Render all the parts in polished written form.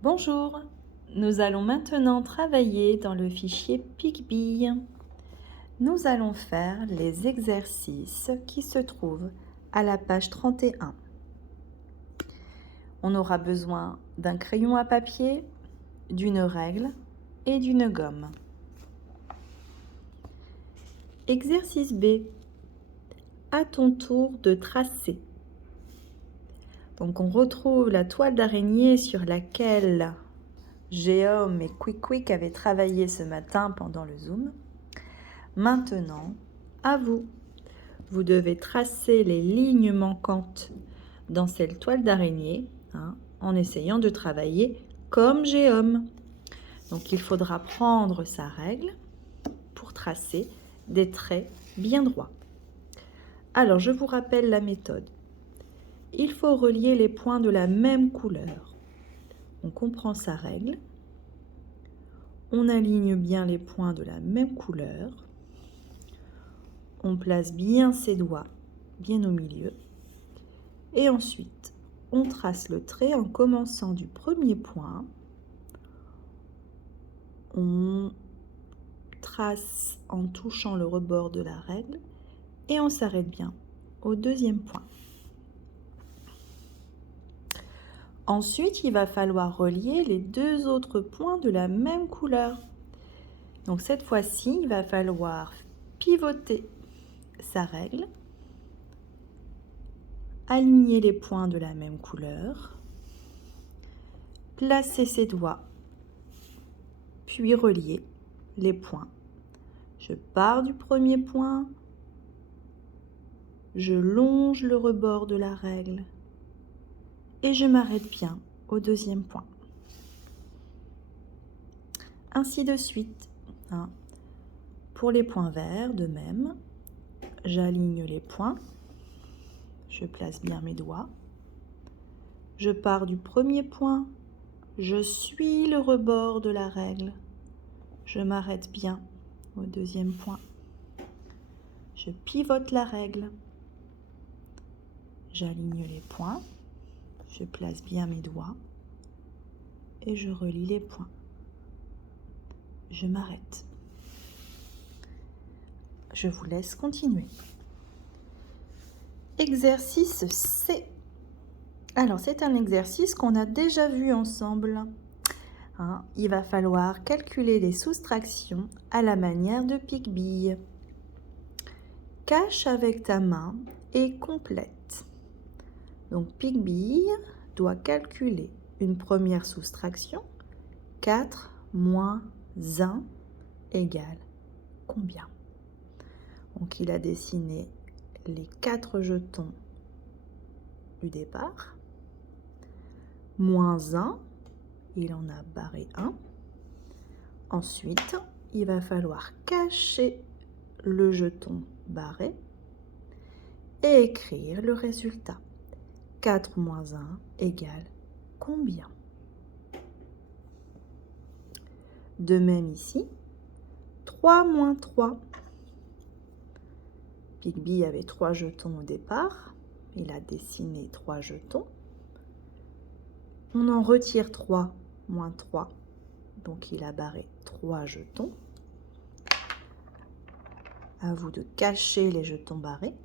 Bonjour, nous allons maintenant travailler dans le fichier PicBee. Nous allons faire les exercices qui se trouvent à la page 31. On aura besoin d'un crayon à papier, d'une règle et d'une gomme. Exercice B. À ton tour de tracer. Donc on retrouve la toile d'araignée sur laquelle Géome et Quick avaient travaillé ce matin pendant le Zoom. Maintenant, à vous. Vous devez tracer les lignes manquantes dans cette toile d'araignée en essayant de travailler comme Géome. Donc il faudra prendre sa règle pour tracer des traits bien droits. Alors je vous rappelle la méthode. Il faut relier les points de la même couleur. On comprend sa règle. On aligne bien les points de la même couleur. On place bien ses doigts bien au milieu. Et ensuite, on trace le trait en commençant du premier point. On trace en touchant le rebord de la règle et on s'arrête bien au deuxième point. Ensuite, il va falloir relier les deux autres points de la même couleur. Donc cette fois-ci, il va falloir pivoter sa règle, aligner les points de la même couleur, placer ses doigts, puis relier les points. Je pars du premier point, je longe le rebord de la règle et je m'arrête bien au deuxième point. Ainsi de suite. Pour les points verts, de même, j'aligne les points, je place bien mes doigts, je pars du premier point, je suis le rebord de la règle, je m'arrête bien au deuxième point, je pivote la règle, j'aligne les points, je place bien mes doigts et je relie les points. Je m'arrête. Je vous laisse continuer. Exercice C. Alors, c'est un exercice qu'on a déjà vu ensemble. Il va falloir calculer les soustractions à la manière de PicBee. Cache avec ta main et complète. Donc, PicBee doit calculer une première soustraction. 4 moins 1 égale combien? Donc, il a dessiné les 4 jetons du départ. Moins 1, il en a barré 1. Ensuite, il va falloir cacher le jeton barré et écrire le résultat. 4 moins 1 égale combien? De même ici, 3 moins 3. PicBee avait 3 jetons au départ. Il a dessiné 3 jetons. On en retire 3 moins 3. Donc il a barré 3 jetons. À vous de cacher les jetons barrés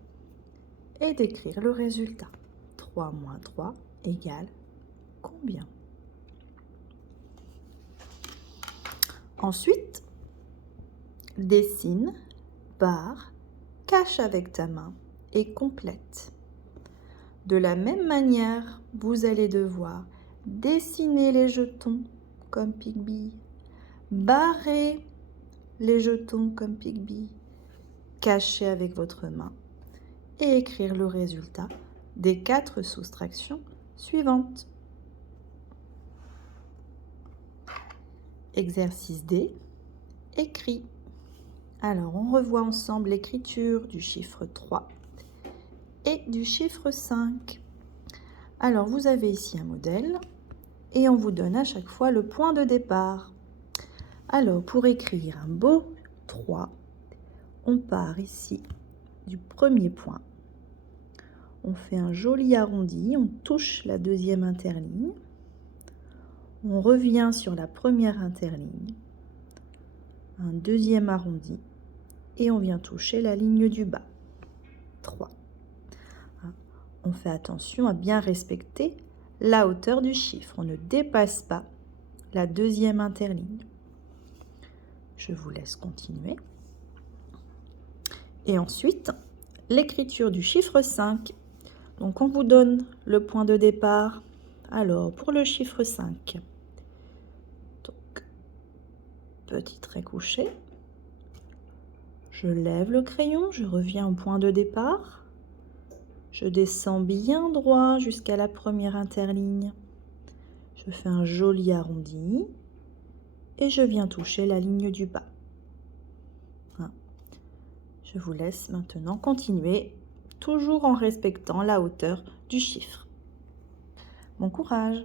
et d'écrire le résultat. 3 moins 3 égale combien? Ensuite, dessine, barre, cache avec ta main et complète. De la même manière, vous allez devoir dessiner les jetons comme PicBee, barrer les jetons comme PicBee, cacher avec votre main et écrire le résultat des 4 soustractions suivantes. Exercice D, écrit. Alors, on revoit ensemble l'écriture du chiffre 3 et du chiffre 5. Alors, vous avez ici un modèle et on vous donne à chaque fois le point de départ. Alors, pour écrire un beau 3, on part ici du premier point. On fait un joli arrondi, on touche la deuxième interligne. On revient sur la première interligne, un deuxième arrondi et on vient toucher la ligne du bas. 3. On fait attention à bien respecter la hauteur du chiffre. On ne dépasse pas la deuxième interligne. Je vous laisse continuer. Et ensuite, l'écriture du chiffre 5. Donc, on vous donne le point de départ. Alors, pour le chiffre 5, donc, petit trait couché, je lève le crayon, je reviens au point de départ, je descends bien droit jusqu'à la première interligne, je fais un joli arrondi et je viens toucher la ligne du bas. Je vous laisse maintenant continuer, toujours en respectant la hauteur du chiffre. Bon courage!